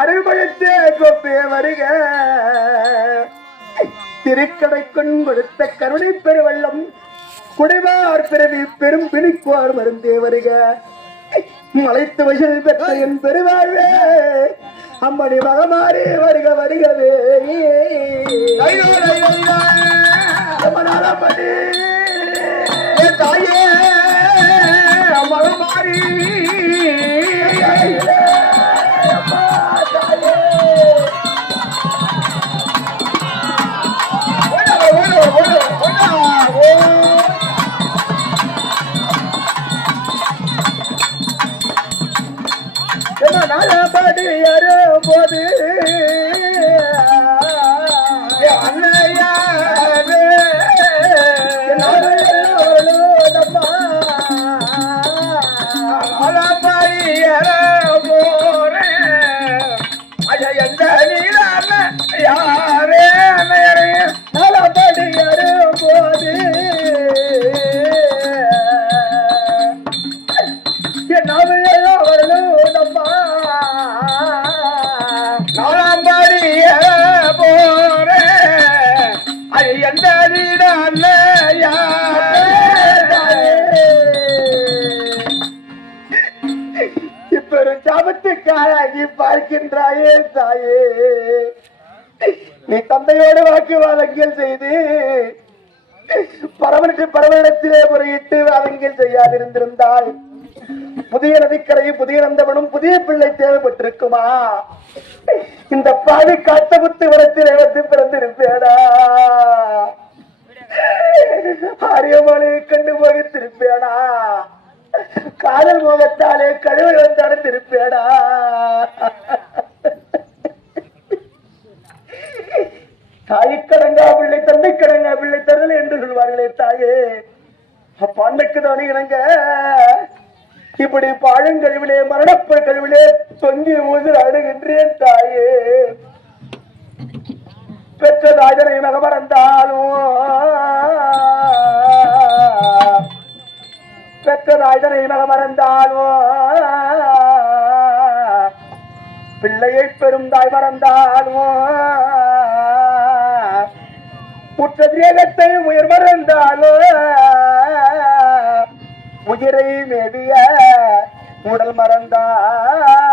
அருள்படுத்தே கொப்பே வருக திருக்கடைக்குன் கொடுத்த கருணை பெருவெள்ளம் குடைவார் பிறவி பெரும் பிணிக்குவார் மருந்தே வருக மலைத்து வசல் பெற்ற என் பெருவாழ்வே அம்மணி மகமாறி வருக வருகவே தாயே மகமாறி நாளபடி போது அன்னையாவே நாளபடி போறேன் எந்த நீரான யாரே நாளபடி போது இப்பெரும் சாபத்துக்காராகி பார்க்கின்றாயே தாயே நீ தந்தையோடு வாக்குவாதங்கள் செய்து பரவனிடத்திலே முறையிட்டு வாதங்கள் செய்யாதிருந்திருந்தால் புதிய நதிக்கரையும் புதிய நந்தவனும் புதிய பிள்ளை தேவைப்பட்டிருக்குமா இந்த பாதி காத்தமுத்து வனத்திலே வந்து பிறந்திருப்பேடா ஆரியமலையை கண்டு போகித்திருப்பேடா காதல் மோகத்தாலே கழுவல் வந்தாடுத்திருப்பேடா தாய்க்கடங்கா பிள்ளை தந்தை கடங்கா பிள்ளை தருதல் என்று சொல்வார்களே தாயே அப்பாண்மைக்கு தானே இணங்க இப்படி பாழுங்கழிவிலே மரணப்ப கழிவிலே தொங்கி ஊதில் அடுகின்றேன் தாயே பெற்ற தாஜனை மகமறந்தாலும் பெற்ற தாஜனை மகமறந்தாலும் பிள்ளையை பெரும் தாய் மறந்தாலும் உற்ற திரேகத்தை உயிர் மறந்தாலும் உயிரை மேவிய உடல் மறந்தால்